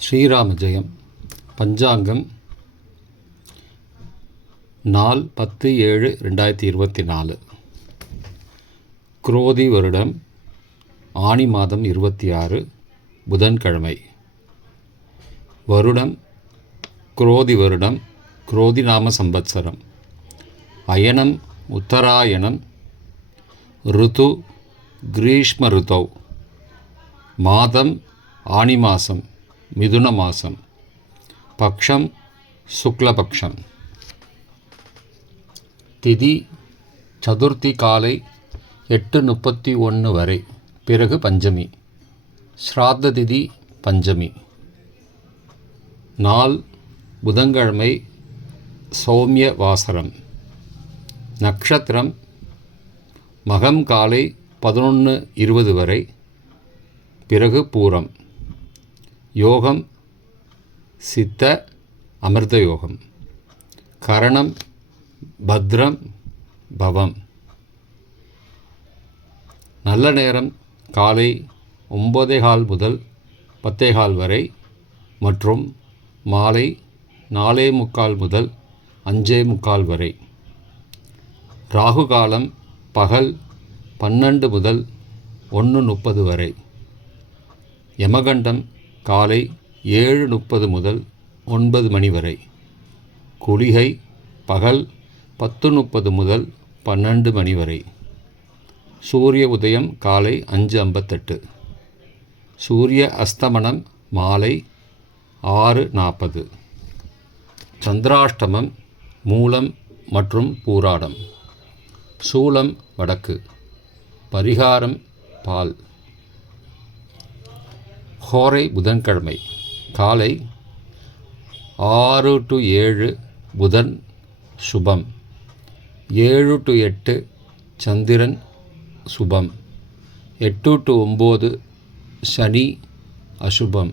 ஸ்ரீராம ஜெயம். பஞ்சாங்கம் நாள் 10/7/2024. குரோதி வருடம் ஆனி மாதம் 26 புதன்கிழமை. வருடம் குரோதி வருடம், குரோதி நாம சம்பத்சரம். அயனம் உத்தராயணம். ருது கிரீஷ்ம ருதௌ. மாதம் ஆனி மாதம், மிதுன மாதம். பக்ஷம் சுக்லபக்ஷம். திதி சதுர்த்தி காலை 8:31 வரை, பிறகு பஞ்சமி. ஸ்ராத்த திதி பஞ்சமி. நாள் புதன்கிழமை, சௌமிய வாசரம். நக்ஷத்திரம் மகம் காலை 11:20 வரை, பிறகு பூரம். யோகம் சித்த அமிர்த யோகம். கரணம் பத்ரம் பவம். நல்ல நேரம் காலை 9:15 முதல் 10:15 வரை மற்றும் மாலை 4:45 முதல் 5:45 வரை. ராகு காலம் பகல் 12 முதல் 1:30 வரை. யமகண்டம் காலை 7:30 முதல் 9 மணி வரை. குளிகை பகல் 10:30 முதல் 12 மணி வரை. சூரிய உதயம் காலை 5:58. சூரிய அஸ்தமனம் மாலை 6:40. சந்திராஷ்டமம் மூலம் மற்றும் பூராடம். சூலம் வடக்கு. பரிகாரம் பால். ஹோரை புதன்கிழமை காலை 6 to 7 புதன் சுபம். 7 to 8 Chandran Shubham. 8 to 9 Shani அசுபம்.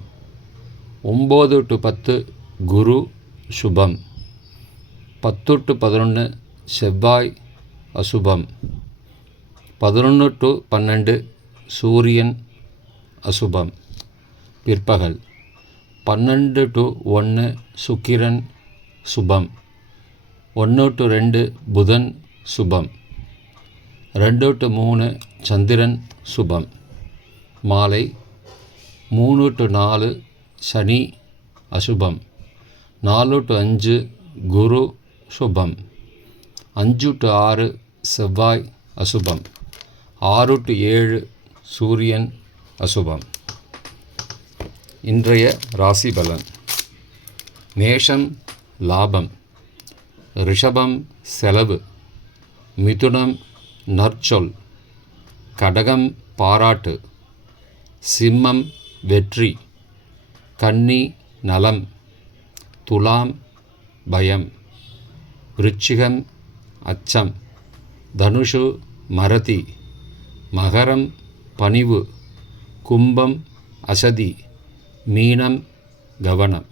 9 to 10 Guru Shubham. 10 to 11 செவ்வாய் அசுபம். 11 to 12 சூரியன் அசுபம். பிற்பகல் 12 to 1 சுக்கிரன் சுபம். 1 to 2 புதன் சுபம். 2 to 3 சந்திரன் சுபம். மாலை 3 to 4 Shani அசுபம். 4 to 5 Guru Shubham. 5 to 6 செவ்வாய் அசுபம். 6 to 7 சூரியன் அசுபம். இன்றைய ராசி பலன். மேஷம் லாபம். ரிஷபம் செலவு. மிதுனம் நற்சொல். கடகம் பாராட்டு. சிம்மம் வெற்றி. கன்னி நலம். துலாம் பயம். விருச்சிகம் அச்சம். தனுஷு மறதி. மகரம் பணிவு. கும்பம் அசதி. மீனம் கவனம்.